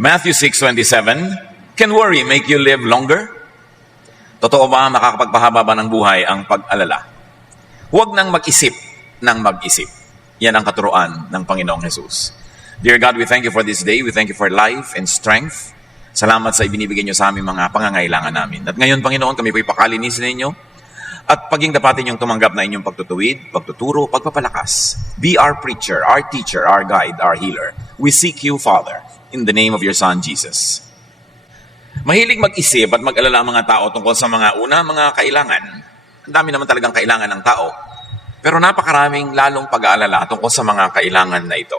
Matthew 6:27, can worry make you live longer? Totoo ba makakapagpahaba ba ng buhay ang pag-alala? Huwag nang mag-isip ng mag-isip. Yan ang katuruan ng Panginoong Jesus. Dear God, we thank you for this day. We thank you for life and strength. Salamat sa ibinibigay niyo sa aming mga pangangailangan namin. At ngayon, Panginoon, kami po'y pakalinisin ninyo at paging dapatin yung tumanggap na inyong pagtutuwid, pagtuturo, pagpapalakas. Be our preacher, our teacher, our guide, our healer. We seek you, Father, in the name of your Son, Jesus. Mahilig mag-isip at mag-alala ang mga tao tungkol sa mga mga kailangan. Ang dami naman talagang kailangan ng tao. Pero napakaraming lalong pag-aalala tungkol sa mga kailangan na ito.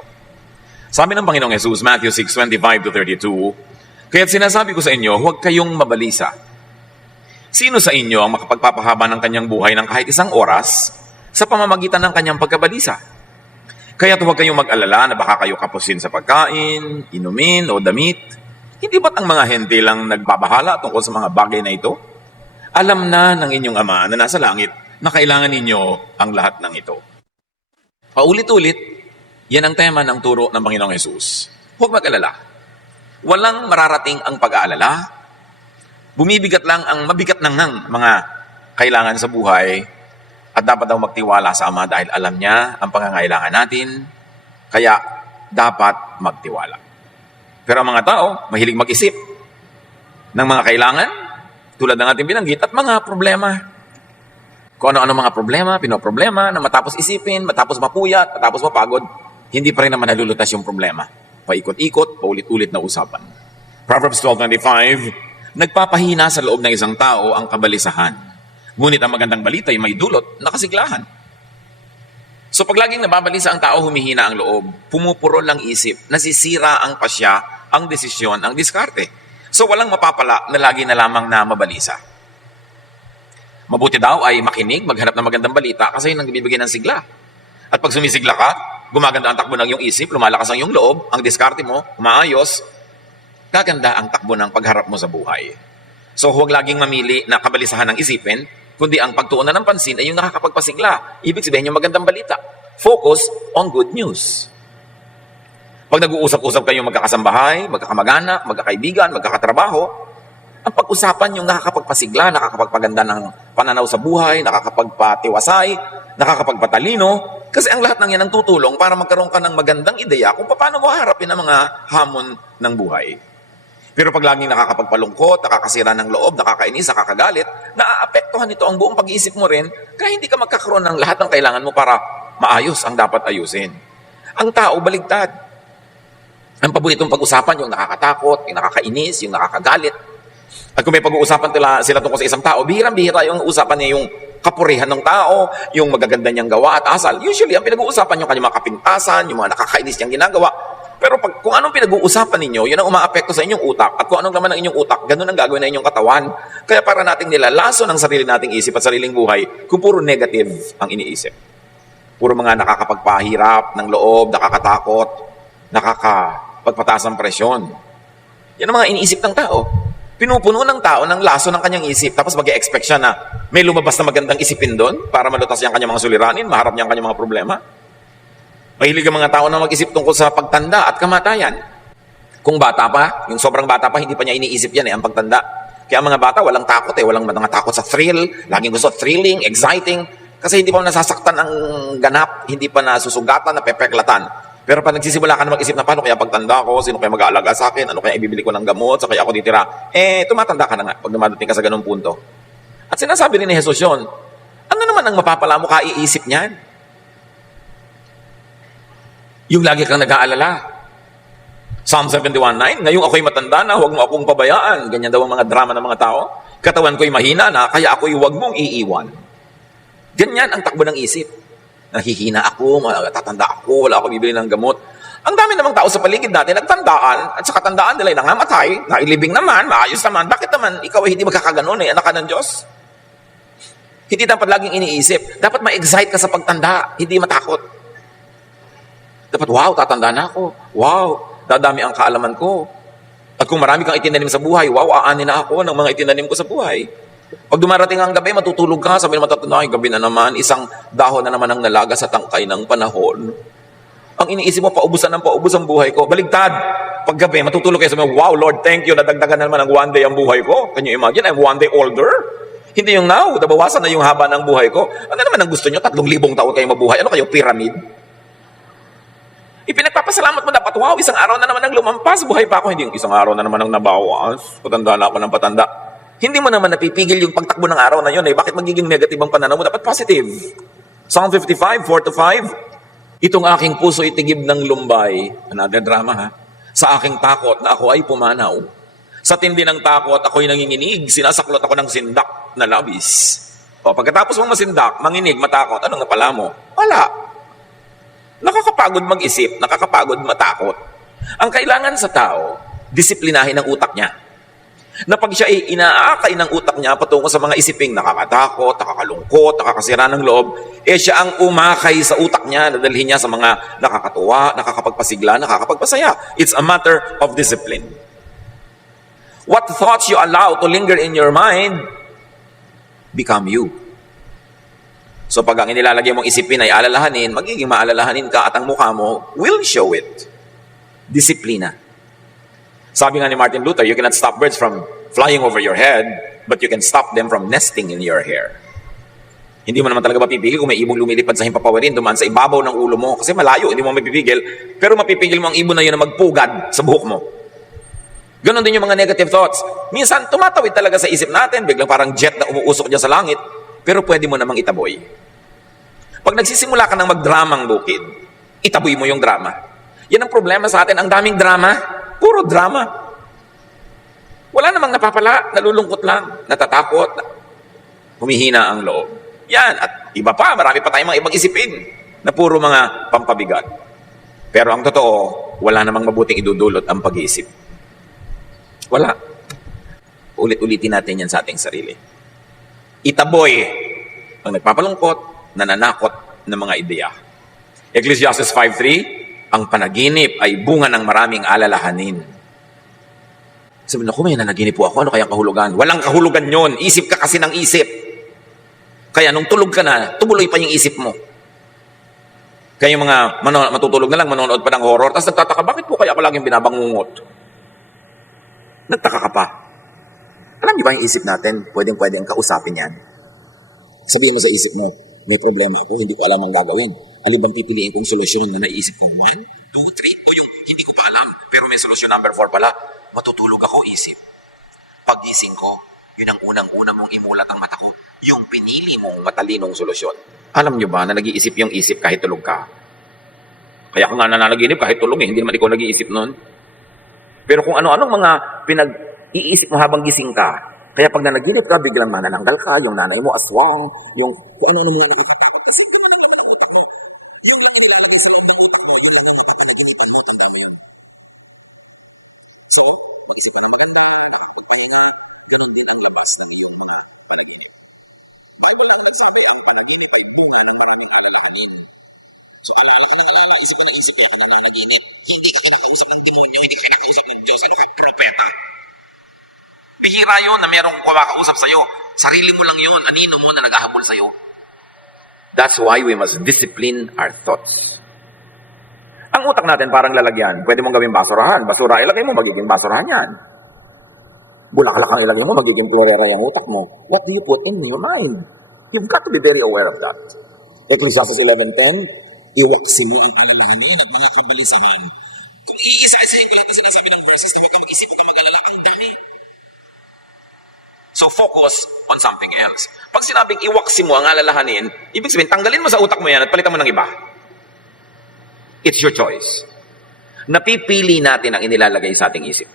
Sabi ng Panginoong Jesus, Matthew 6:25-32, kaya't sinasabi ko sa inyo, huwag kayong mabalisa. Sino sa inyo ang makapagpapahaba ng kanyang buhay ng kahit isang oras sa pamamagitan ng kanyang pagkabalisa? Kaya't huwag kayong mag-alala na baka kayo kapusin sa pagkain, inumin o damit. Hindi ba't ang mga hente lang nagbabahala tungkol sa mga bagay na ito? Alam na ng inyong Ama na nasa langit na kailangan ninyo ang lahat ng ito. Paulit-ulit, yan ang tema ng turo ng Panginoong Jesus. Huwag mag-alala. Walang mararating ang pag-aalala. Bumibigat lang ang mabigat ng mga kailangan sa buhay at dapat daw magtiwala sa Ama dahil alam niya ang pangangailangan natin, kaya dapat magtiwala. Pero ang mga tao, mahilig mag-isip ng mga kailangan, tulad ng ating binanggit, at mga problema. Kung ano-ano mga problema, pinoproblema, na matapos isipin, matapos mapuyat, matapos mapagod, hindi pa rin naman nalulutas yung problema. Paikot-ikot, paulit-ulit na usapan. Proverbs 12:25, nagpapahina sa loob ng isang tao ang kabalisahan. Ngunit ang magandang balita ay may dulot na kasiglahan. So pag laging nababalisa ang tao, humihina ang loob, pumupurol ang isip, nasisira ang pasya, ang desisyon, ang diskarte. So walang mapapala na lagi na lamang na mabalisa. Mabuti daw ay makinig, maghanap ng magandang balita kasi yun ang bibigyan ng sigla. At pag sumisigla ka, gumaganda ang takbo ng iyong isip, lumalakas ang iyong loob, ang diskarte mo, umaayos, gaganda ang takbo ng pagharap mo sa buhay. So huwag laging mamili na kabalisahan ng isipin, kundi ang pagtuunan ng pansin ay yung nakakapagpasigla. Ibig sabihin yung magandang balita. Focus on good news. Pag nag-uusap-usap kayong magkakasambahay, magkakamag-anak, magkakaibigan, magkakatrabaho, ang pag-usapan yung nakakapagpasigla, nakakapagpaganda ng pananaw sa buhay, nakakapagpatiwasay, nakakapagpatalino, kasi ang lahat ng yan ang tutulong para magkaroon ka ng magandang ideya kung paano mo harapin ang mga hamon ng buhay. Pero pag laging nakakapagpalungkot, nakakasira ng loob, nakakainis, nakakagalit, naaapektuhan nito ang buong pag-iisip mo rin, kaya hindi ka magkakaroon ng lahat ng kailangan mo para maayos ang dapat ayusin. Ang tao, baligtad. Ang paboritong pag-usapan, yung nakakatakot, yung nakakainis, yung nakakagalit. At kung may pag-uusapan sila tungkol sa isang tao, bihirang-bihira yung usapan niya yung kapurihan ng tao, yung magaganda niyang gawa at asal. Usually, ang pinag-uusapan yung kanyang mga kapintasan, yung mga nakakainis niyang ginagawa. Pero kung anong pinag-uusapan ninyo, yun ang umaapekto sa inyong utak. At kung anong laman ng inyong utak, ganun ang gagawin ng inyong katawan. Kaya para nating nilalaso ng sarili nating isip at sariling buhay, kung puro negative ang iniisip. Puro mga nakakapagpahirap ng loob, nakakatakot, nakakapagpataas ng presyon. Yan ang mga iniisip ng tao. Pinupuno ng tao ng laso ng kanyang isip, tapos mag-e-expect siya na may lumabas na magandang isipin doon para malutas niya ang kanyang mga suliranin, maharap niya ang kanyang mga problema. Mahilig ang mga tao na mag-isip tungkol sa pagtanda at kamatayan. Kung bata pa, yung sobrang bata pa, hindi pa niya iniisip yan ang pagtanda. Kaya ang mga bata, walang takot walang mga takot sa thrill, laging gusto thrilling, exciting, kasi hindi pa nasasaktan ang ganap, hindi pa nasusugatan, napepeklatan. Pero pag nagsisimula ka na mag-isip na paano kaya pagtanda ko, sino kaya mag-aalaga sa akin, ano kaya ibibili ko ng gamot, sa kaya ako ditira, tumatanda ka na nga pag dumadating ka sa ganung punto. At sinasabi rin ni Jesus yun, ano naman ang mapapala mo kaiisip niyan? Yung lagi kang nag-aalala. Psalm 71:9, ngayong ako'y matanda na, huwag mo akong pabayaan. Ganyan daw ang mga drama ng mga tao. Katawan ko'y mahina na, kaya ako'y huwag mong iiwan. Ganyan ang takbo ng isip. Nahihina ako, matatanda ako, wala ako bibili ng gamot. Ang dami namang tao sa paligid natin, nagtandaan, at sa katandaan nila ay nangamatay, nailibing naman, maayos naman. Bakit naman ikaw ay hindi magkakaganon anak ka ng Diyos? Hindi dapat laging iniisip. Dapat ma-excite ka sa pagtanda, hindi matakot. Dapat, wow, tatanda na ako. Wow, dadami ang kaalaman ko. At kung marami kang itinanim sa buhay, wow, aanin na ako ng mga itinanim ko sa buhay. Pag dumarating ang gabi, matutulog ka, sabi naman tatanda, gabi na naman, isang dahon na naman ang nalaga sa tangkay ng panahon. Ang iniisip mo, paubusan ng paubos ang buhay ko. Baligtad. Paggabi, matutulog kayo sa mga, wow, Lord, thank you, nadagdagan na naman ng one day ang buhay ko. Can you imagine? I'm one day older. Hindi yung now, nabawasan na yung haba ng buhay ko. Ano naman ang gusto nyo? 3,000 taon kayo mabuhay. Ano kayo, pyramid? Ipinagpapasalamat mo dapat, wow, isang araw na naman ang lumampas, buhay pa ako. Hindi yung isang araw na naman ang nabawas. Patanda na ako ng patanda. Hindi mo naman napipigil yung pagtakbo ng araw na yun eh. Bakit magiging negative ang pananaw mo? Dapat positive. Psalm 55, 4-5. Itong aking puso itigib ng lumbay. Another drama ha. Sa aking takot na ako ay pumanaw. Sa tindi ng takot, ako'y nanginginig. Sinasaklot ako ng sindak na labis. O pagkatapos mong masindak, manginig, matakot, anong napala mo? Wala. Nakakapagod mag-isip, nakakapagod matakot. Ang kailangan sa tao, disiplinahin ang utak niya. Na pag siya ay inaakay ng utak niya patungo sa mga isiping nakakatakot, nakakalungkot, nakakasira ng loob, siya ang umakay sa utak niya, nadalhin niya sa mga nakakatuwa, nakakapagpasigla, nakakapagpasaya. It's a matter of discipline. What thoughts you allow to linger in your mind become you. So pag ang inilalagay mong isipin ay alalahanin, magiging maalalahanin ka at ang mukha mo will show it. Disiplina. Sabi nga ni Martin Luther, you cannot stop birds from flying over your head, but you can stop them from nesting in your hair. Hindi mo naman talaga mapipigil kung may ibong lumilipad sa himpapawirin, dumaan sa ibabaw ng ulo mo, kasi malayo, hindi mo mapipigil, pero mapipigil mo ang ibon na yun na magpugad sa buhok mo. Ganon din yung mga negative thoughts. Minsan, tumatawid talaga sa isip natin, biglang parang jet na umuusok dyan sa langit, pero pwede mo namang itaboy. Pag nagsisimula ka ng magdramang bukid, itaboy mo yung drama. Yan ang problema sa atin, ang daming drama. Puro drama. Wala namang napapala, nalulungkot lang, natatakot, humihina ang loob. Yan, at iba pa, marami pa tayong mga ibang isipin na puro mga pampabigat. Pero ang totoo, wala namang mabuting idudulot ang pag-iisip. Wala. Ulit-ulitin natin yan sa ating sarili. Itaboy ang nagpapalungkot, nananakot ng mga ideya. Ecclesiastes 5:3, ang panaginip ay bunga ng maraming alalahanin. Sabi na, may nanaginip po ako, ano kayang kahulugan? Walang kahulugan yon. Isip ka kasi ng isip. Kaya nung tulog ka na, tumuloy pa yung isip mo. Kaya yung mga matutulog na lang, manonood pa ng horror, tapos nagtataka, bakit po kaya ako laging binabangungot? Nagtaka ka pa. Alam niyo ba yung isip natin, pwedeng kausapin yan? Sabihin mo sa isip mo, may problema ako, hindi ko alam ang gagawin. Alin bang pipiliin kong solusyon na naisip ko? 1, 2, 3, o yung hindi ko pa alam, pero may solusyon number 4 pala. Matutulog ako, isip. Pag-gising ko, yun ang unang-una mong imulat ang mata ko, yung pinili mong matalinong solusyon. Alam nyo ba na nag-iisip yung isip kahit tulog ka? Kaya kung nga nananaginip kahit tulog hindi naman ikaw nag-iisip nun. Pero kung ano-anong mga pinag-iisip mo habang gising ka, kaya pag nanaginip ka, biglang manananggal ka, yung nanay mo aswang, yung kung ano-ano mga nakakatakot. Kasi naman ang laman ng utak mo. Yun lang inilalaki sa utak mo, yun lang ang mapapalaginipan mo, tanda mo yun. So, pag-isip ka na maganda, makapagpahinga, pinag din ang labas ng iyong mga panaginip. Bible nga naman sabi, ang panaginip ay bunga ng maraming alalahanin. So, alala ka ng alala, isip ka ng isip, kaya ka na nanaginip. Hindi ka kinakausap ng demonyo, hindi ka kinakausap ng Diyos. Ano ka, propeta? Bihira yun na merong kumakausap sa'yo. Sarili mo lang yun, anino mo na naghahabol sa'yo. That's why we must discipline our thoughts. Ang utak natin parang lalagyan. Pwede mong gawing basurahan. Basura, ilagay mo, magiging basurahan yan. Bulaklak ang ilagay mo, magiging florera yung utak mo. What do you put in your mind? You've got to be very aware of that. Ecclesiastes 11:10, iwaksi mo ang alalahanin at mga kabalisahan. Kung iisa-isahin ko lahat na sinasabi ng verses, na huwag ka mag-isip, huwag ka mag-alala, ang dali. So focus on something else. Pag sinabing iwaksi mo ang alalahanin, ibig sabihin, tanggalin mo sa utak mo yan at palitan mo ng iba. It's your choice. Napipili natin ang inilalagay sa ating isip.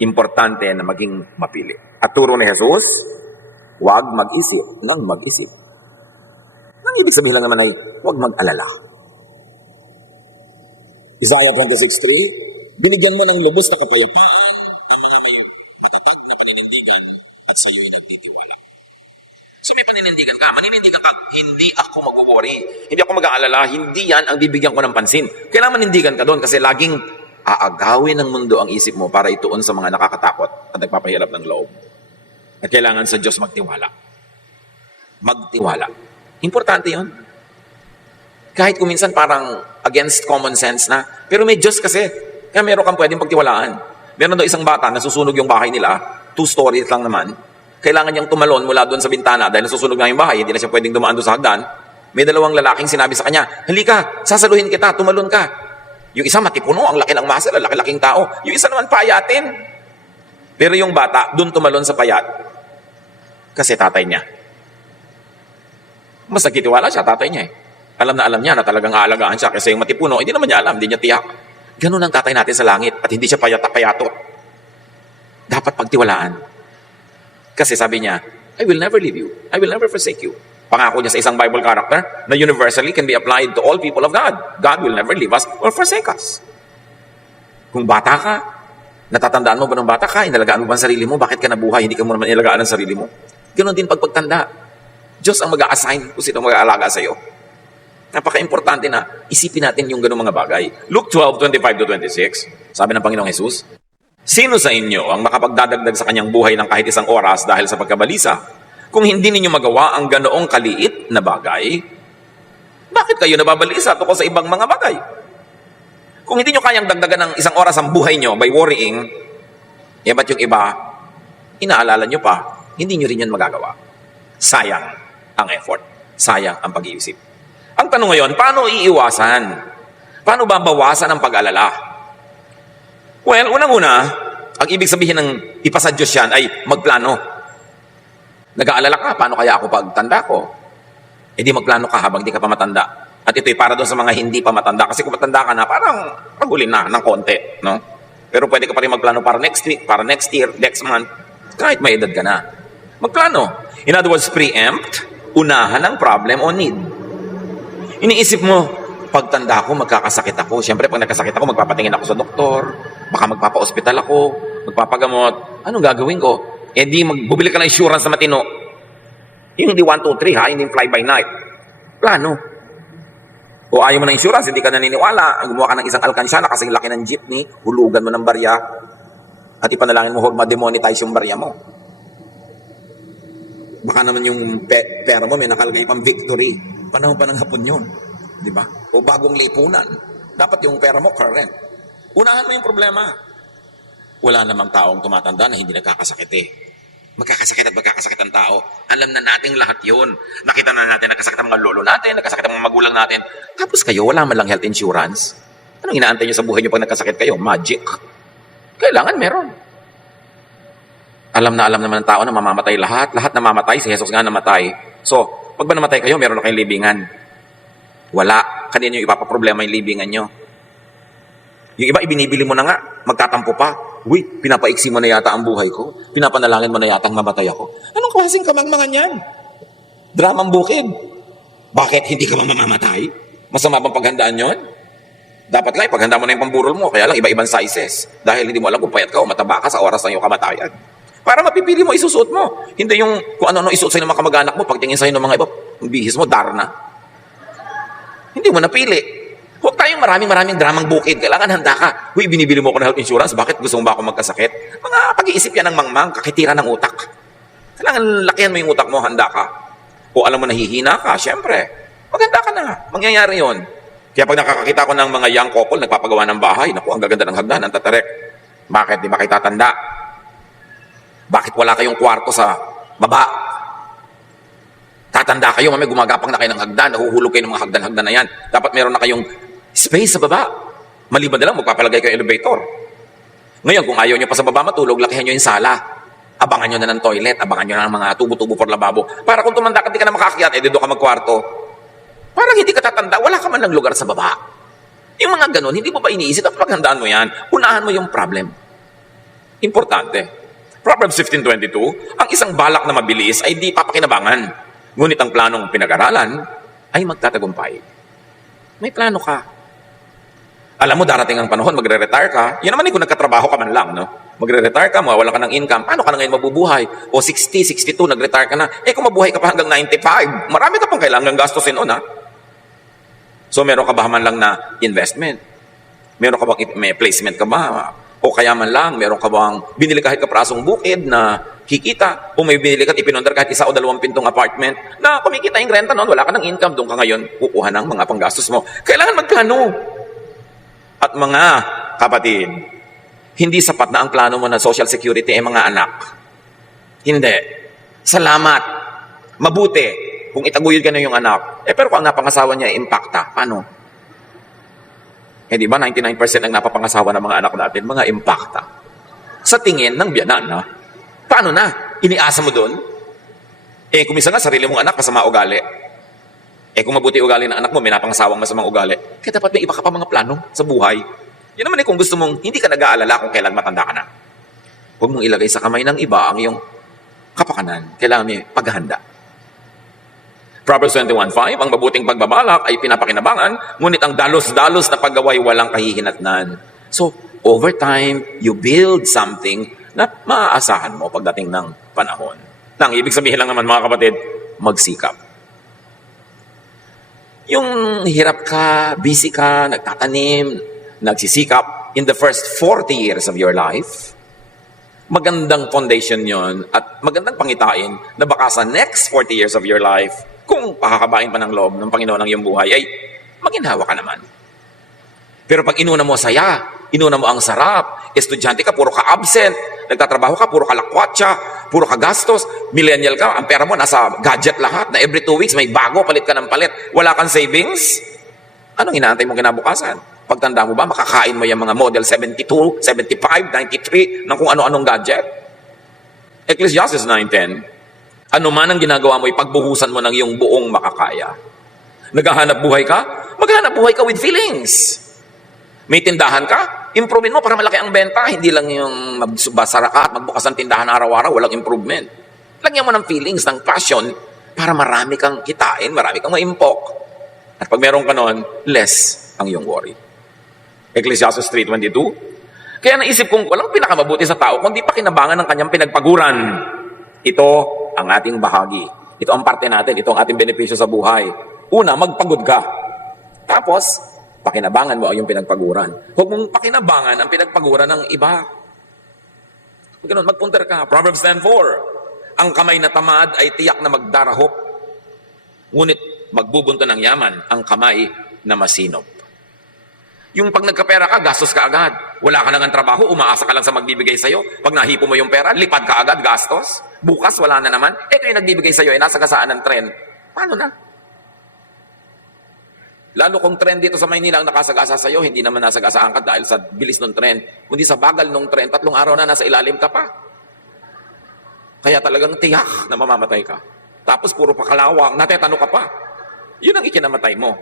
Importante na maging mapili. At turo ni Jesus, huwag mag-isip ng mag-isip. Ang ibig sabihin lang naman ay, huwag mag-alala. Isaiah 26:3, binigyan mo ng lubos na kapayapaan ang mga may matatag na paninindigan at sa iyo'y nagtitiwala. So may paninindigan ka, maninindigan ka, hindi ako mag-worry, hindi ako mag-aalala, hindi yan ang bibigyan ko ng pansin. Kailangan manindigan ka doon kasi laging aagawin ng mundo ang isip mo para ituon sa mga nakakatakot at nagpapahirap ng loob. At kailangan sa Diyos magtiwala. Magtiwala. Importante yun. Kahit kung minsan parang against common sense na. Pero may Diyos kasi. Kaya meron kang pwedeng pagtiwalaan. Meron daw isang bata, nasusunog yung bahay nila. 2 stories lang naman. Kailangan niyang tumalon mula doon sa bintana dahil nasusunog na yung bahay. Hindi na siya pwedeng dumaan doon sa hagdan. May 2 lalaking sinabi sa kanya, halika, sasaluhin kita, tumalon ka. Yung isa matipuno, ang laki ng muscle, ang laki-laking tao. Yung isa naman payatin. Pero yung bata, doon tumalon sa payat. Kasi tatay niya. Mas nagtitiwala siya, tatay niya eh. Alam niya na talagang aalagaan siya kasi yung matipuno, hindi naman niya alam, hindi niya tiyak. Ganun ang tatay natin sa langit at hindi siya payatot. Dapat pagtiwalaan. Kasi sabi niya, I will never leave you. I will never forsake you. Pangako niya sa isang Bible character na universally can be applied to all people of God. God will never leave us or forsake us. Kung bata ka, natatandaan mo ba ng bata ka, inalagaan mo ba ang sarili mo? Bakit ka nabuhay? Hindi ka mo naman inalagaan ang sarili mo. Ganun din pagtanda. Diyos ang mag-a-assign kung sino mag-aalaga sa iyo. Napaka-importante na isipin natin yung ganung mga bagay. Luke 12:25-26, sabi ng Panginoong Jesus, sino sa inyo ang makapagdadagdag sa kanyang buhay ng kahit isang oras dahil sa pagkabalisa? Kung hindi ninyo magawa ang ganoong kaliit na bagay, bakit kayo nababalisa tungkol sa ibang mga bagay? Kung hindi nyo kayang dagdagan ng isang oras ang buhay nyo by worrying, ba't yung iba, inaalala nyo pa, hindi nyo rin yan magagawa. Sayang ang effort. Sayang ang pag-iisip. Ang tanong ngayon, paano iiwasan? Paano babawasan ang pag-alala? Well, unang-una, ang ibig sabihin ng ipasa Diyos yan ay magplano. Nag-aalala ka, paano kaya ako pagtanda ko? Di magplano ka habang di ka pa matanda. At ito'y para doon sa mga hindi pa matanda. Kasi kung matanda ka na, parang pagulin na ng konti. No? Pero pwede ka pa rin magplano para next week, para next year, next month. Kahit may edad ka na. Magplano. In other words, preempt, unahan ang problem o need. Iniisip mo, pagtanda ko, magkakasakit ako. Siyempre, pag nagkasakit ako, magpapatingin ako sa doktor. Baka magpapa-hospital ako. Magpapagamot. Anong gagawin ko? Di magbubili ka ng insurance na matino. Yung hindi 1, 2, 3 ha, hindi fly by night. Plano. O ayaw mo ng insurance, hindi ka naniniwala. Gumawa ka ng isang alkansya na kasing laki ng jeepney, hulugan mo ng barya, at ipanalangin mo huwag ma-demonetize yung barya mo. Baka naman yung pera mo may nakalagay pang victory. Panahon pa ng hapon yun. Di ba? O bagong lipunan. Dapat yung pera mo current. Unahan mo yung problema. Wala namang taong tumatanda na hindi nagkakasakit eh. Magkakasakit at magkakasakit ang tao. Alam na nating lahat yun. Nakita na natin nagkasakit ang mga lolo natin, nagkasakit ang mga magulang natin. Tapos kayo, wala man lang health insurance. Anong inaantay nyo sa buhay nyo pag nagkasakit kayo? Magic. Kailangan meron. Alam naman ng tao na mamamatay lahat. Lahat namamatay. Si Jesus nga namatay. So, pag ba namatay kayo, meron na kayong libingan. Wala. Kanina yung ipapaproblema yung libingan nyo. Yung iba, ibinibili mo na nga. Magtatampo pa. Uy, pinapaiksi mo na yata ang buhay ko. Pinapanalangin mo na yata ang mamatay ako. Anong klaseng kamangmangan yan? Dramang bukid. Bakit hindi ka mamamatay? Masama bang paghandaan yon? Dapat nga, paghanda mo na yung pamburol mo. Kaya lang, iba-ibang sizes. Dahil hindi mo alam kung payat ka o mataba ka sa oras ng iyong kamatayan. Para mapipili mo, isusuot mo. Hindi yung kung ano-ano isuot sa'yo ng mga kamag-anak mo, pagtingin sa'yo ng mga iba, ang bihis mo, darna. Hindi mo napili. Huwag tayong maraming dramang bukid. Kailangan handa ka. Huy, binibili mo ako ng health insurance. Bakit gusto mo ba ako magkasakit? Mga pag-iisip yan ng mangmang, kakitira ng utak. Kailangan lakihan mo yung utak mo, handa ka. O alam mo, nahihina ka, syempre. Maghanda ka na. Mangyayari yon. Kaya pag nakakakita ko ng mga young couple, nagpapagawa ng bahay, naku, ang gaganda ng hagdan, ang tatarek. Bakit? Di ba kayo tatanda? Bakit wala kayong kwarto sa baba? Tatanda kayo, mamaya gumagapang na kayo ng hagdan, nahuhulog kayo ng mga hagdan-hagdan na yan. Dapat meron na kayong space sa baba. Maliban na lang, magpapalagay kayo elevator. Ngayon, kung ayaw nyo pa sa baba matulog, lakihan nyo yung sala. Abangan nyo na ng toilet, abangan nyo na ng mga tubo-tubo for lababo. Para kung tumanda ka, di ka na makakyat, doon ka magkwarto. Parang hindi ka tatanda, wala ka man lang lugar sa baba. Yung mga ganun, hindi mo ba iniisip? Dapat paghandaan mo yan, unahan mo yung problem. Importante. Proverbs 15:22, ang isang balak na mabilis ay di papakinabangan. Ngunit ang planong pinag-aralan ay magtatagumpay. May plano ka. Alam mo, darating ang panahon, magre-retire ka. Yan naman kung nagkatrabaho ka man lang, no? Magre-retire ka, mawawala ka ng income. Paano ka na ngayon mabubuhay? O 60, 62, nag-retire ka na. Kung mabuhay ka pa hanggang 95, marami ka pang kailangan gastusin on, ha? So, meron ka ba man lang na investment? Meron ka bang may placement ka ba? O kaya man lang, meron ka bang binili kahit kaprasong bukid na kikita. Kung may binili ka at ipinundar kahit isa o dalawang pintong apartment, na kumikita yung renta noon, wala ka ng income, doon ka ngayon kukuha ng mga panggastos mo. Kailangan magplano. At mga kapatid, hindi sapat na ang plano mo na social security ay mga anak. Hindi. Salamat. Mabuti kung itaguyod ka na yung anak. Pero kung ang napangasawa niya ay impacta, paano? Di ba 99% ang napapangasawa ng mga anak natin, mga impacta. Sa tingin ng biyanan, ha? Paano na? Iniasa mo doon? Kung minsan nga, sarili mong anak, masama ugali. Kung mabuti ugali ng anak mo, may napangasawang masamang ugali. Kaya dapat may iba ka pa mga plano sa buhay. Yun naman kung gusto mong, hindi ka nag-aalala kung kailan matanda ka na. Huwag mong ilagay sa kamay ng iba ang iyong kapakanan. Kailangan may paghahanda. Proverbs 21:5, ang mabuting pagbabalak ay pinapakinabangan, ngunit ang dalos-dalos na paggaway walang kahihinatnan. So, over time, you build something na maaasahan mo pagdating ng panahon. Ang ibig sabihin lang naman mga kapatid, magsikap. Yung hirap ka, busy ka, nagtatanim, nagsisikap in the first 40 years of your life, magandang foundation yon at magandang pangitain na baka sa next 40 years of your life, kung pakakabain pa ng loob ng Panginoon ang iyong buhay, ay maginhawa ka naman. Pero pag inuna mo saya, inuna mo ang sarap, estudyante ka, puro ka absent, nagtatrabaho ka, puro ka lakwatsa, puro ka gastos, millennial ka, ang pera mo nasa gadget lahat, na every 2 weeks may bago, palit ka ng palit, wala kang savings, anong inaantay mo kinabukasan? Pagtanda mo ba, makakain mo yung mga model 72, 75, 93, ng kung ano-anong gadget? Ecclesiastes 9:10, ano man ang ginagawa mo, ipagbuhusan mo ng iyong buong makakaya. Naghahanap buhay ka? Maghanap buhay ka with feelings. May tindahan ka? Improvein mo para malaki ang benta. Hindi lang yung magbasara ka at magbukas ang tindahan araw-araw, walang improvement. Lagyan mo ng feelings, ng passion, para marami kang kitain, marami kang maimpok. At pag meron ka noon, less ang iyong worry. Ecclesiastes 3:22, kaya naisip kong walang pinakamabuti sa tao kundi pakinabangan ng kanyang pinagpaguran. Ito ang ating bahagi. Ito ang parte natin. Ito ang ating benepisyo sa buhay. Una, magpagod ka. Tapos, pakinabangan mo ang iyong pinagpaguran. Huwag mong pakinabangan ang pinagpaguran ng iba. Ganun, magpunter ka. Proverbs 10:4, ang kamay na tamad ay tiyak na magdarahop. Ngunit magbubunto ng yaman ang kamay na masinop. Yung pag nagkapera ka, gastos ka agad. Wala ka nang trabaho, umaasa ka lang sa magbibigay sa'yo. Pag nahipo mo yung pera, lipad ka agad, gastos. Bukas, wala na naman. Ito yung nagbibigay sa'yo, nasa gasaan ng trend. Paano na? Lalo kung trend dito sa Maynila ang nakasagasa sa'yo, hindi naman nasagasaan ka dahil sa bilis ng trend. Kundi sa bagal ng trend, 3 araw na nasa ilalim ka pa. Kaya talagang tiyak na mamamatay ka. Tapos puro pakalawang, natetano ka pa. Yun ang ikinamatay mo.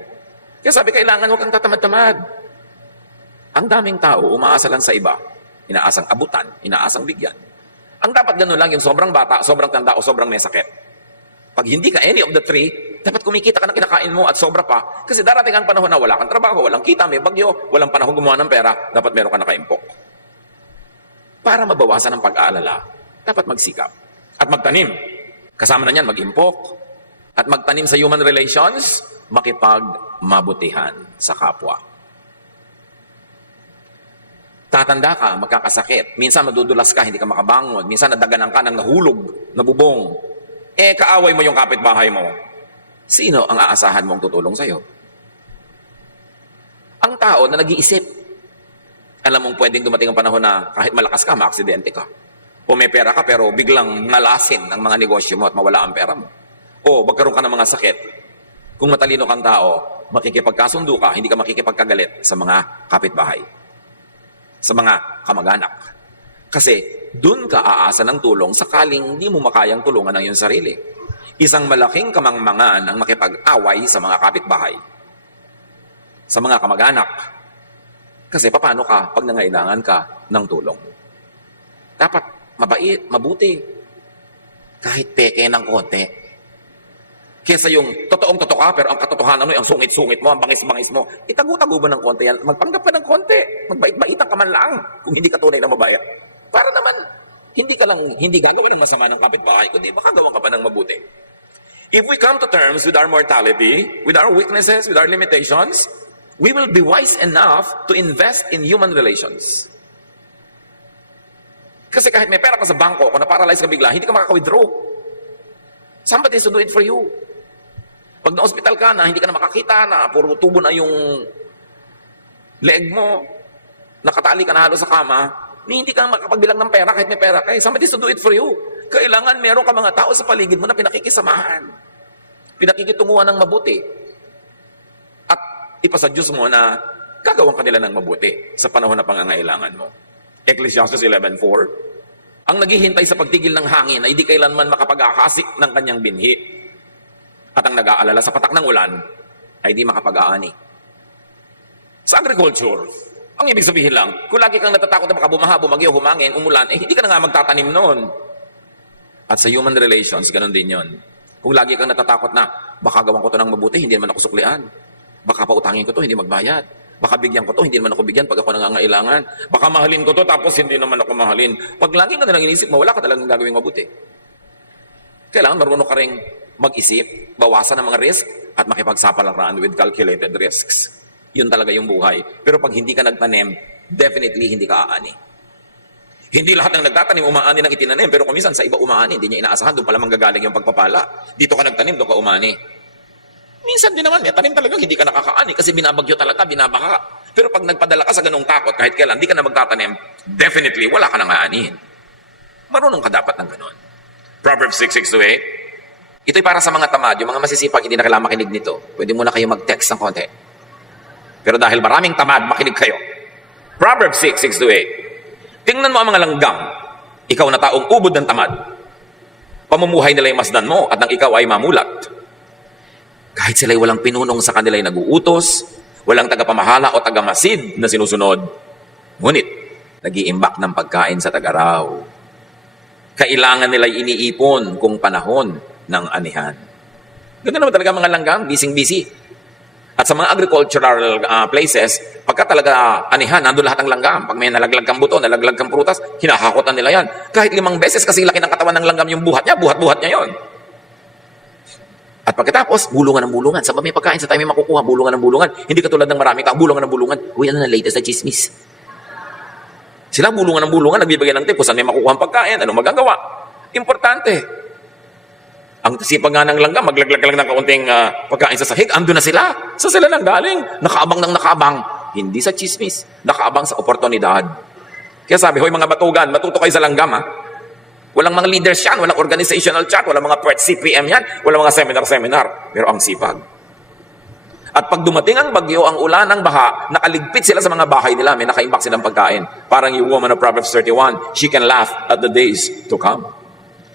Kaya sabi, kailangan huwag kang tatamad-tamad. Ang daming tao, umaasa lang sa iba. Inaasang abutan, inaasang bigyan. Ang dapat ganun lang yung sobrang bata, sobrang tanda, o sobrang may sakit. Pag hindi ka any of the three, dapat kumikita ka ng kinakain mo at sobra pa. Kasi darating ang panahon na wala kang trabaho, walang kita, may bagyo, walang panahon gumawa ng pera, dapat meron ka nakaimpok. Para mabawasan ang pag-aalala, dapat magsikap at magtanim. Kasama na niyan, mag-impok. At magtanim sa human relations, makipagmabutihan sa kapwa. Tatanda ka, magkakasakit. Minsan madudulas ka, hindi ka makabangon. Minsan nadaganan ka ng nahulog, nabubong. Kaaway mo yung kapitbahay mo. Sino ang aasahan mong tutulong sa'yo? Ang tao na nag-iisip. Alam mong pwedeng dumating ang panahon na kahit malakas ka, maaksidente ka. O may pera ka pero biglang malasin ang mga negosyo mo at mawala ang pera mo. O magkaroon ka ng mga sakit. Kung matalino kang tao, makikipagkasundo ka, hindi ka makikipagkagalit sa mga kapitbahay. Sa mga kamag-anak. Kasi doon ka aasa ng tulong sakaling hindi mo makayang tulungan ang iyong sarili. Isang malaking kamangmangan ang makipag-away sa mga kapitbahay. Sa mga kamag-anak. Kasi paano ka pag nangailangan ka ng tulong? Dapat mabait, mabuti. Kahit peke ng konti. Kesa yung totoong totoo ka, pero ang katotohanan mo, ang sungit-sungit mo, ang bangis-bangis mo, itago-tago mo ng konti yan. Magpanggap ka ng konti. Magbait-baitan ka man lang kung hindi ka tunay na mabait. Para naman, hindi gagawa ng masama ng kapitbahay, kundi makagawa ka pa ng mabuti. If we come to terms with our mortality, with our weaknesses, with our limitations, we will be wise enough to invest in human relations. Kasi kahit may pera ka sa bangko, kung na-paralyze ka bigla, hindi ka makaka-withdraw. Somebody has to do it for you. Pag na-hospital ka na, hindi ka na makakita na, puro tubo na yung leg mo, nakatali ka na halos sa kama, hindi ka makapagbilang ng pera kahit may pera ka. Somebody has to do it for you. Kailangan meron ka mga tao sa paligid mo na pinakikisamahan. Pinakikitunguhan ng mabuti. At ipasa Diyos mo na gagawin ka nila ng mabuti sa panahon na pangangailangan mo. Ecclesiastes 11:4, ang naghihintay sa pagtigil ng hangin ay di kailanman makapag-ahasik ng kanyang binhi. At ang nag-aalala sa patak ng ulan ay di makapag-aani. Sa agriculture, ang ibig sabihin lang, kung lagi kang natatakot na baka bumaha, bumagyo, humangin, umulan, hindi ka na nga magtatanim noon. At sa human relations, ganun din yon. Kung lagi kang natatakot na, baka gawan ko to ng mabuti, hindi naman ako suklian. Baka pautangin ko to, hindi magbayad. Baka bigyan ko to, hindi naman ako bigyan pag ako nangangailangan. Baka mahalin ko to, tapos hindi naman ako mahalin. Pag lagi ka nalang inisip mo, wala ka talagang gagawing mabuti. Kailangan marunong ka rin mag-isip, bawasan ang mga risk, at makipagsapalaran with calculated risks. Yun talaga yung buhay. Pero pag hindi ka nagtanim, definitely hindi ka aani. Hindi lahat ng nagtatanim umaani ng itinanim, pero kung minsan sa iba umaani, hindi niya inaasahan, doon pala manggagaling yung pagpapala. Dito ka nagtanim, doon ka umaani. Minsan din naman, may tanim talaga, hindi ka nakakaani kasi binabagyo talaga, binabaha. Pero pag nagpadala ka sa ganung takot, kahit kailan, hindi ka na magtatanim, definitely wala ka nang aanihin. Marunong ka dapat ng ganun. Proverbs 6:6-8. Ito'y para sa mga tamad, yung mga masisipag, hindi na kailangan makinig nito. Pwede muna kayo mag-text ng konti. Pero dahil maraming tamad, makinig kayo. Proverbs 6:6-8. Tingnan mo ang mga langgam. Ikaw na taong ubod ng tamad. Pamumuhay nila yung masdan mo at nang ikaw ay mamulat. Kahit sila'y walang pinunong sa kanila ay naguutos, walang tagapamahala o tagamasid na sinusunod. Ngunit, nag-iimbak ng pagkain sa tagaraw. Kailangan nila'y iniipon kung panahon ng anihan. Ganda naman talaga mga langgam, busy-busy. At sa mga agricultural places, pagka talaga anihan, nandun lahat ng langgam. Pag may nalaglag kang buto, nalaglag kang prutas, hinahakotan nila yan. Kahit 5 beses kasi laki ng katawan ng langgam yung buhat niya yon. At pagkatapos, bulungan ng bulungan. Sa may pagkain sa tayo may makukuha, bulungan ng bulungan. Hindi katulad ng maraming tao, bulungan ng bulungan. Uy, ano na latest na chismis? Sila bulungan ng bulungan, nagbibigay ng tip kung saan may makukuha ang pagkain, ano magagawa. Importante. Ang sipag nga ng langgam, maglaglag lang ng kaunting pagkain sa sahig, ando na sila. Sa sila lang galing. Nakaabang ng nakaabang. Hindi sa chismis. Nakaabang sa oportunidad. Kaya sabi, hoy mga batugan, matuto kayo sa langgam ha. Walang mga leaders yan, walang organizational chart, walang mga PERT CPM yan, walang mga seminar. Pero ang sipag. At pag dumating ang bagyo, ang ulan, ang baha, nakaligpit sila sa mga bahay nila, may nakaimbak silang pagkain. Parang yung woman of Proverbs 31, she can laugh at the days to come.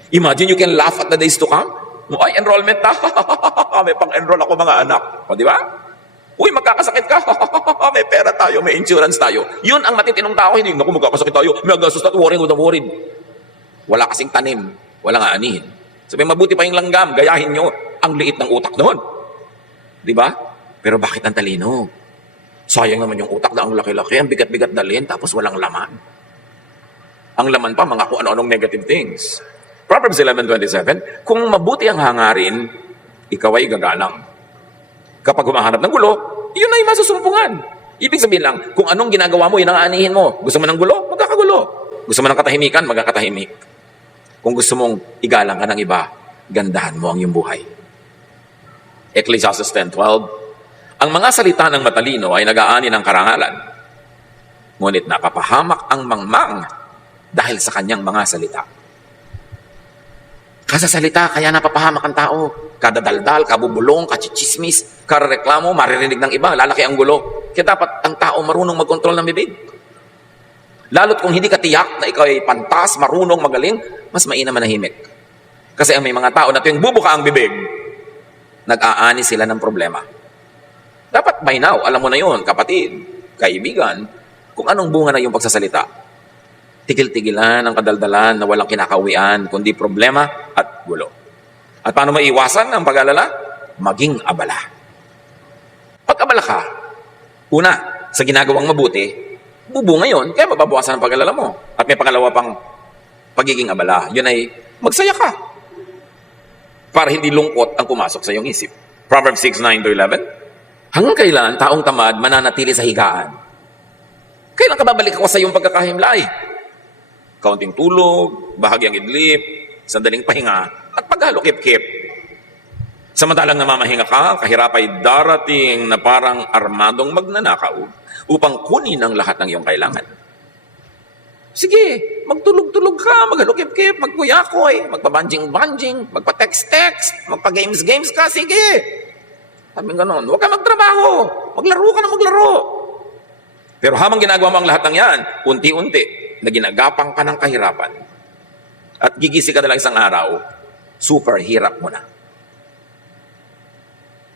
Imagine you can laugh at the days to come. Ay, enrollment na. May pang-enroll ako mga anak. O, di ba? Uy, magkakasakit ka. May pera tayo, may insurance tayo. Yun ang matitinong tao. Hindi, naku, magkakasakit tayo. May agastos na, worried. Wala kasing tanim. Walang aanihin. Sabi, mabuti pa yung langgam. Gayahin nyo. Ang liit ng utak noon. Di ba? Pero bakit ang talino? Sayang naman yung utak na ang laki-laki. Ang bigat-bigat dalhin, tapos walang laman. Ang laman pa, mga kung ano-anong negative things. Proverbs 11:27, kung mabuti ang hangarin, ikaw ay gagalang. Kapag humahanap ng gulo, yun ay masusumpungan. Ibig sabihin lang, kung anong ginagawa mo, yun ang aanihin mo. Gusto mo ng gulo? Magkakagulo. Gusto mo ng katahimikan? Magkakatahimik. Kung gusto mong igalang ka ng iba, gandahan mo ang iyong buhay. Ecclesiastes 10:12, ang mga salita ng matalino ay nag-aani ng karangalan. Ngunit napapahamak ang mangmang dahil sa kanyang mga salita. Kasasalita, kaya napapahamak ang tao. Kadadaldal, kabubulong, kachichismis, kareklamo, maririnig ng iba, lalaki ang gulo. Kaya dapat ang tao marunong magkontrol ng bibig. Lalo't kung hindi ka tiyak na ikaw ay pantas, marunong, magaling, mas mainam manahimik. Kasi ang may mga tao na tuwing bubuka ang bibig, nag-aani sila ng problema. Dapat by now, alam mo na yun, kapatid, kaibigan, kung anong bunga na yung pagsasalita. Tigil-tigilan ang kadaldalan na walang kinakawian, kundi problema at gulo. At paano maiwasan ang pag-alala? Maging abala. Pag-abala ka, una, sa ginagawang mabuti, bubunga yun, kaya mababawasan ang pag-alala mo. At may pangalawa pang pagiging abala. Yun ay, magsaya ka. Para hindi lungkot ang pumasok sa iyong isip. Proverbs 6:9-11, hanggang kailan taong tamad mananatili sa higaan? Kailan ka babalik ako sa iyong pagkakahimlay? Kaunting tulog, bahagyang idlip, sandaling pahinga, at paghalo-kip-kip. Samantalang namamahinga ka, kahirap ay darating na parang armadong magnanakaw upang kunin ang lahat ng iyong kailangan. Sige, magtulog-tulog ka, maghalo-kip-kip, magkuyakoy, magpabanjing-banjing, magpa-text-text, magpa-games-games ka, sige. Sabi ganon, huwag ka magtrabaho, maglaro ka na maglaro. Pero habang ginagawa mo ang lahat ng yan, unti-unti, na ginagapang ka ng kahirapan, at gigising ka na lang isang araw, super hirap mo na.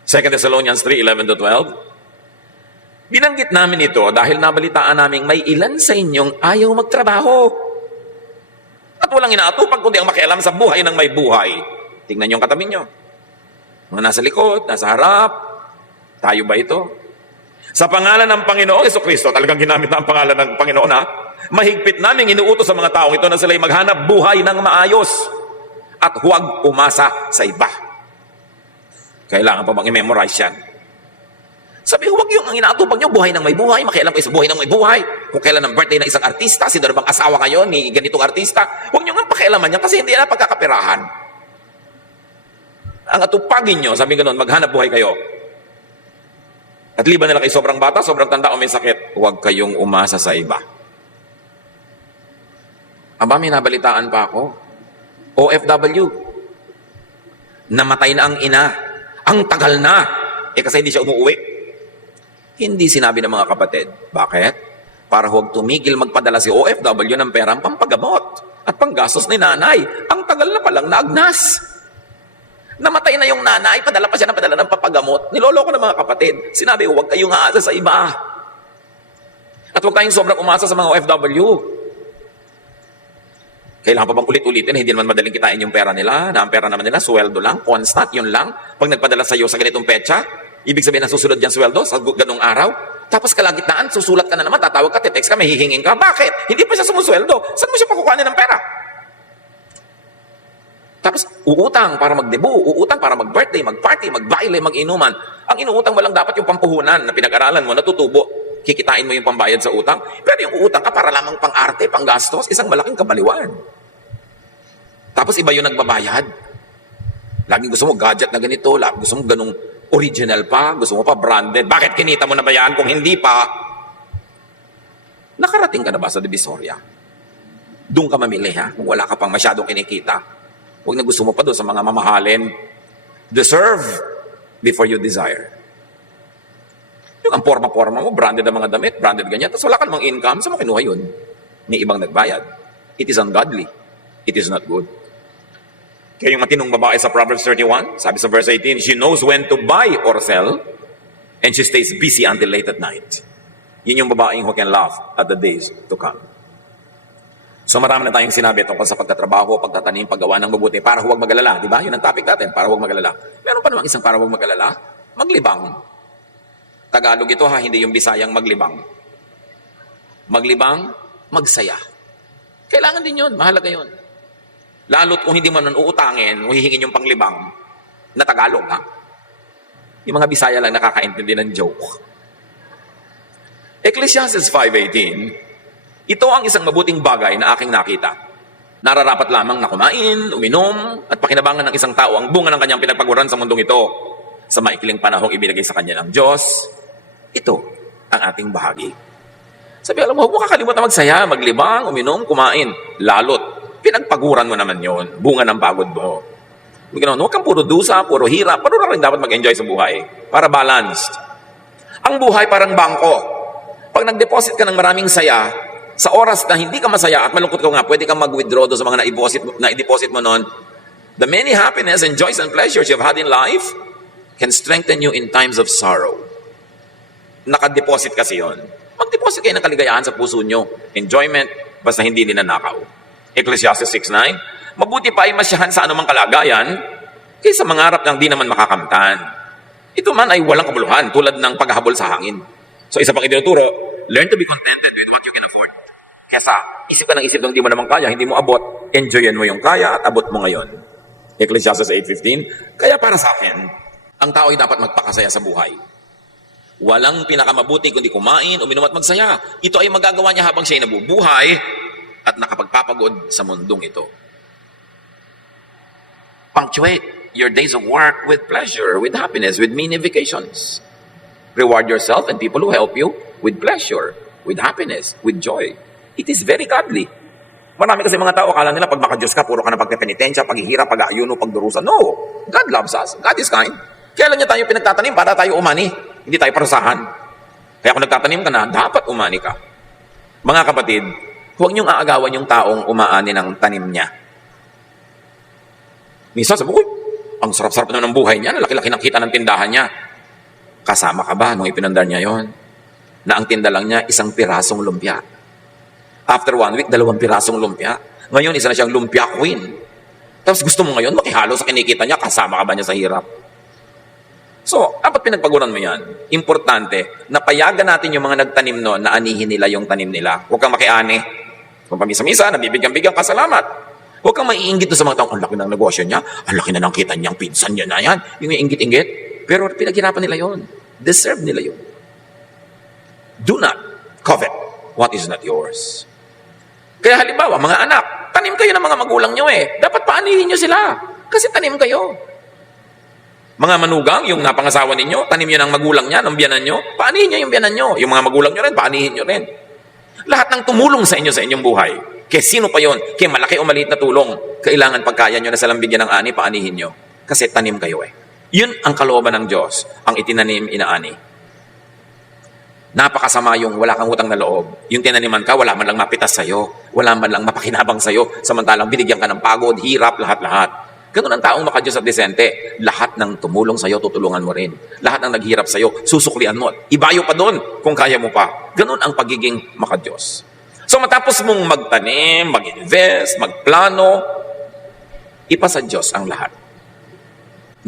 2 Thessalonians 3:11-12. Binanggit namin ito dahil nabalitaan naming may ilan sa inyong ayaw magtrabaho. At walang inaatupag kundi ang makialam sa buhay ng may buhay. Tingnan niyo ang katabi niyo. Mga nasa likod, nasa harap. Tayo ba ito? Sa pangalan ng Panginoong Jesucristo, talagang ginamit na ang pangalan ng Panginoon ha, mahigpit naming inuutos sa mga taong ito na sila'y maghanap buhay ng maayos at huwag umasa sa iba. Kailangan pa bang i-memorize yan? Sabi, huwag yung ang inaatupag nyo, buhay ng may buhay, makialam kayo sa buhay ng may buhay. Kung kailan ang birthday ng isang artista, sino na bang asawa kayo ni ganitong artista, huwag nyo nga pakialaman yan kasi hindi na pagkakapirahan. Ang atupagin nyo, sabi ganun, maghanap buhay kayo. At liban nila kayo sobrang bata, sobrang tanda o may sakit, huwag kayong umasa sa iba. Aba, may nabalitaan pa ako. OFW. Namatay na ang ina. Ang tagal na. Kasi hindi siya umuwi. Hindi sinabi ng mga kapatid. Bakit? Para huwag tumigil magpadala si OFW ng perang pampagamot at panggastos ni nanay. Ang tagal na palang naagnas. Namatay na yung nanay, padala pa siya ng padala ng pampagamot. Niloloko ng mga kapatid. Sinabi, huwag kayong aasa sa iba. At huwag tayong sobrang umasa sa mga OFW. Kailangan pa bang ulit-ulitin, hindi naman madaling kitain yung pera nila, na ang pera naman nila, sweldo lang, constant, yun lang. Pag nagpadala sa iyo sa ganitong petsa, ibig sabihin na susunod yan sweldo sa ganung araw, tapos kalagitnaan, susulat ka na naman, tatawag ka, text ka, may hihingin ka. Bakit? Hindi pa siya sumusweldo. Saan mo siya pakukuhanin ng pera? Tapos, uutang para magdebu, uutang para mag-birthday, mag-party, mag-baile, mag-inuman. Ang inuutang mo lang dapat yung pampuhunan na pinag-aralan mo, natutubo. Kikitain mo yung pambayad sa utang. Pero yung uutang ka para lamang pang-arte, pang-gastos, isang malaking kabaliwan. Tapos iba yung nagbabayad. Laging gusto mo gadget na ganito, gusto mo ganung original pa, gusto mo pa branded. Bakit kinita mo na ba yan kung hindi pa? Nakarating ka na ba sa Divisoria? Doon ka mamili ha, kung wala ka pang masyadong kinikita. Huwag na gusto mo pa doon sa mga mamahalin. Deserve before you desire. Yung ang forma-forma mo, branded ang mga damit, branded ganyan, tapos wala ka namang income, saan mo kinuha yun? May ibang nagbayad. It is ungodly. It is not good. Kaya yung matinong babae sa Proverbs 31, sabi sa verse 18, she knows when to buy or sell, and she stays busy until late at night. Yun yung babaeng who can laugh at the days to come. So marami na tayong sinabi tungkol sa pagtatrabaho, pagtatanim, paggawa ng mabuti, para huwag mag-alala. Di ba? Yun ang topic natin, para huwag mag-alala. Meron pa namang isang para huwag mag-alala, maglibang. Tagalog ito ha, hindi yung Bisayang maglibang. Maglibang, magsaya. Kailangan din yun, mahalaga yun. Lalo't kung hindi mo nun uutangin, hihingin yung panglibang na Tagalog ha. Yung mga Bisaya lang nakakaintindi ng joke. Ecclesiastes 5:18, ito ang isang mabuting bagay na aking nakita. Nararapat lamang na kumain, uminom, at pakinabangan ng isang tao ang bunga ng kanyang pinagpaguran sa mundong ito sa maikling panahong ibinigay sa kanya ng Diyos. Ito ang ating bahagi. Sabi, alam mo, huwag mo kakalimutan magsaya, maglibang, uminom, kumain. Lalot, pinagpaguran mo naman yon, bunga ng pagod mo. Huwag kang puro dusa, puro hirap, pero rin dapat mag-enjoy sa buhay. Para balanced. Ang buhay parang bangko. Pag nag-deposit ka ng maraming saya, sa oras na hindi ka masaya at malungkot ka nga, pwede kang mag-withdraw doon sa mga na-deposit mo noon. The many happiness and joys and pleasures you've had in life can strengthen you in times of sorrow. Naka-deposit kasi yon. Mag-deposit kayo ng kaligayahan sa puso nyo. Enjoyment, basta hindi ninanakaw. Ecclesiastes 6:9, mabuti pa ay masyahan sa anumang kalagayan kaysa mangarap ng di naman makakamtan. Ito man ay walang kabuluhan tulad ng paghahabol sa hangin. So isa pang itinuturo, learn to be contented with what you can afford. Kesa isip ka ng isip ng di mo naman kaya, hindi mo abot, enjoyin mo yung kaya at abot mo ngayon. Ecclesiastes 8:15, kaya para sa akin, ang tao ay dapat magpakasaya sa buhay. Walang pinakamabuti kundi kumain, uminom at magsaya. Ito ay magagawa niya habang siya ay nabubuhay at nakapagpapagod sa mundong ito. Punctuate your days of work with pleasure, with happiness, with mini vacations. Reward yourself and people who help you with pleasure, with happiness, with joy. It is very godly. Marami kasi mga tao, akala nila pag maka-Diyos ka, puro ka ng pagpepenitensya, paghihirap, pag-aayuno, pagdurusa. No! God loves us. God is kind. Kaya lang niya tayo pinagtatanim para tayo umani. Hindi tayo parusahan. Kaya kung nagtatanim ka na, dapat umani ka. Mga kapatid, huwag niyong aagawan yung taong umaani ng tanim niya. Minsan sabi ko, ang sarap-sarap na ng buhay niya, laki-laki ng kita ng tindahan niya. Kasama ka ba nung ipinandar niya yon? Na ang tinda lang niya, isang pirasong lumpia. After 1 week, 2 pirasong lumpia. Ngayon, isa na siyang lumpia queen. Tapos gusto mo ngayon, makihalo sa kinikita niya, kasama ka ba niya sa hirap? So, dapat pinagpaguran mo yan. Importante, napayagan natin yung mga nagtanim noon na anihin nila yung tanim nila. Huwag kang makiani. Kung pamisa-misa, nabibigyan-bigyan ka, salamat. Huwag kang maiinggit sa mga taong, ang laki ng negosyo niya, ang laki na ng kita niyang pinsan niya na yan. Yung inggit-inggit. Pero pinaghirapan nila yon. Deserve nila yon. Do not covet what is not yours. Kaya halimbawa, mga anak, tanim kayo ng mga magulang nyo eh. Dapat paanihin nyo sila. Kasi tanim kayo. Mga manugang, yung napangasawa ninyo, tanim nyo ng magulang niya, ng biyanan nyo, paanihin nyo yung biyanan nyo. Yung mga magulang nyo rin, paanihin nyo rin. Lahat ng tumulong sa inyo sa inyong buhay. Kaya sino pa yon? Kaya malaki o maliit na tulong, kailangan pagkaya nyo na salang bigyan ng ani, paanihin nyo. Kasi tanim kayo eh. Yun ang kalooban ng Diyos, ang itinanim, inaani. Napakasama yung wala kang utang na loob. Yung tinaniman ka, wala man lang mapitas sa'yo. Wala man lang mapakinabang sa'yo. Samantalang binigyan ka ng pagod, hirap, lahat-lahat. Ganun ang taong makadiyos at disente. Lahat ng tumulong sa'yo, tutulungan mo rin. Lahat ng naghirap sa'yo, susuklian mo. Ibayo pa doon kung kaya mo pa. Ganun ang pagiging makadiyos. So matapos mong magtanim, mag-invest, magplano, ipasa Diyos ang lahat.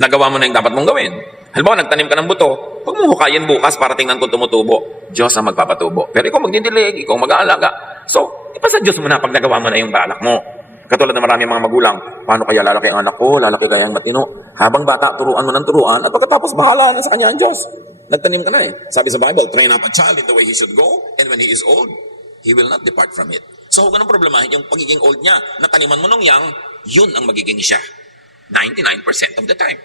Nagawa mo na yung dapat mong gawin. Halimbawa, nagtanim ka ng buto, huwag mo hukayin bukas para tingnan kung tumutubo. Diyos ang magpapatubo. Pero ikaw magdidilig, ikaw mag-aalaga. So, ipasa Diyos mo na pag nagawa mo na yung balak mo. Katulad ng maraming mga magulang, paano kaya lalaki ang anak ko, lalaki kaya ang matino? Habang bata, turuan mo ng turuan, at pagkatapos bahala na sa kanya ang Diyos. Nagtanim ka na eh. Sabi sa Bible, train up a child in the way he should go, and when he is old, he will not depart from it. So, huwag ka nang problemahin yung pagiging old niya. Nataniman mo nung young, yun ang magiging siya. 99% of the time.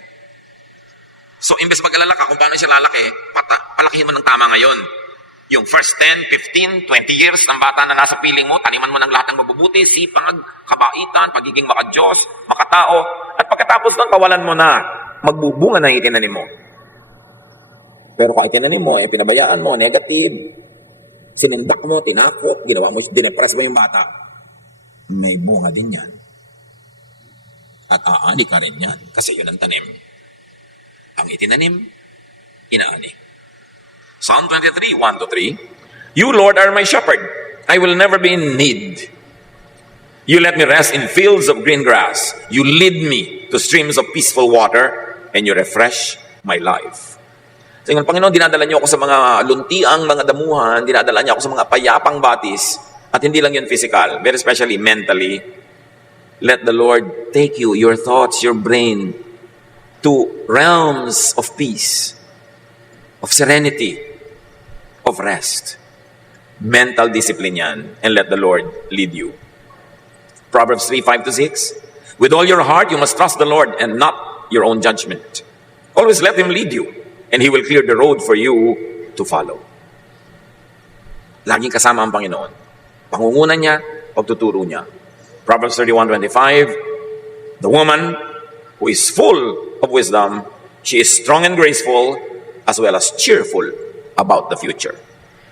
So, imbes mag-alala ka kung paano siya lalaki, palakihin mo ng tama ngayon. Yung first 10, 15, 20 years ng bata na nasa piling mo, taniman mo ng lahat ng mabubuti, sipag, kabaitan, pagiging makadiyos, makatao, at pagkatapos ng kawalan mo na, magbubunga na yung itinanim mo. Pero kung itinanim mo, pinabayaan mo, negative, sinindak mo, tinakot, ginawa mo, dinepress mo yung bata, may bunga din yan. At aani ka rin yan, kasi yun ang tanim. Ang itinanim, inaani. Psalm 23, 1-3. You, Lord, are my shepherd. I will never be in need. You let me rest in fields of green grass. You lead me to streams of peaceful water, and you refresh my life. So, yung Panginoon, dinadala niyo ako sa mga luntiang mga damuhan, dinadala niyo ako sa mga payapang batis, at hindi lang yun physical, very especially mentally. Let the Lord take you, your thoughts, your brain, to realms of peace, of serenity, of rest. Mental discipline yan, and let the Lord lead you. Proverbs 3, 5-6. With all your heart, you must trust the Lord and not your own judgment. Always let Him lead you, and He will clear the road for you to follow. Laging kasama ang Panginoon. Pangungunan niya, pagtuturo niya. Proverbs 31:25. The woman who is full of wisdom, she is strong and graceful, as well as cheerful about the future.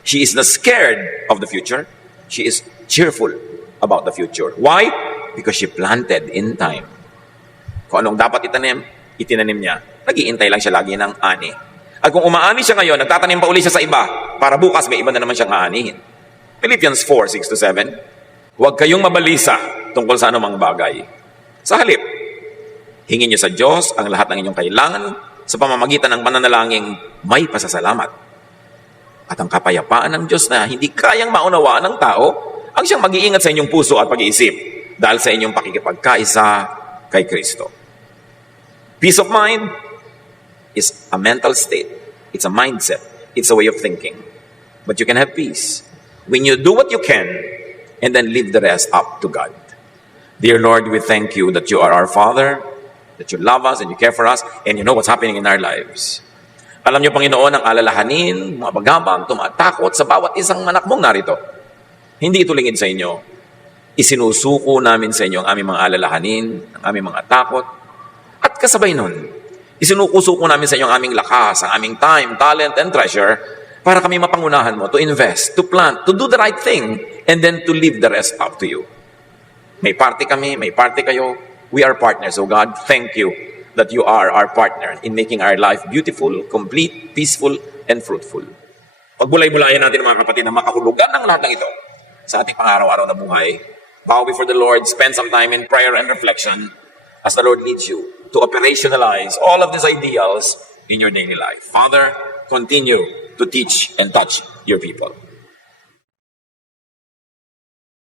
She is not scared of the future. She is cheerful about the future. Why? Because she planted in time. Kung anong dapat itinanim niya. Nag-iintay lang siya lagi ng ani. At kung umaani siya ngayon, nagtatanim pa uli siya sa iba, para bukas may iba na naman siyang aanihin. Philippians 4, 6-7. Huwag kayong mabalisa tungkol sa anumang bagay. Sa halip, hingin niyo sa Diyos ang lahat ng inyong kailangan sa pamamagitan ng pananalangin may pasasalamat. At ang kapayapaan ng Diyos na hindi kayang maunawaan ng tao, ang siyang mag-iingat sa inyong puso at pag-iisip dahil sa inyong pakikipagkaisa kay Kristo. Peace of mind is a mental state. It's a mindset. It's a way of thinking. But you can have peace when you do what you can and then leave the rest up to God. Dear Lord, we thank you that you are our Father, that you love us and you care for us, and you know what's happening in our lives. Alam niyo, Panginoon, ang alalahanin, mga bagabang, tumatakot sa bawat isang anak mong narito. Hindi ito lingid sa inyo. Isinusuko namin sa inyo ang aming mga alalahanin, ang aming mga takot, at kasabay nun, isinukusuko namin sa inyo ang aming lakas, ang aming time, talent, and treasure para kami mapangunahan mo to invest, to plant, to do the right thing, and then to leave the rest up to you. May party kami, may party kayo. We are partners, oh God. Thank you that you are our partner in making our life beautiful, complete, peaceful, and fruitful. Pagbulay-bulayan natin mga kapatid na makahulugan ng lahat ng ito sa ating pang-araw-araw na buhay. Bow before the Lord, spend some time in prayer and reflection as the Lord leads you to operationalize all of these ideals in your daily life. Father, continue to teach and touch your people.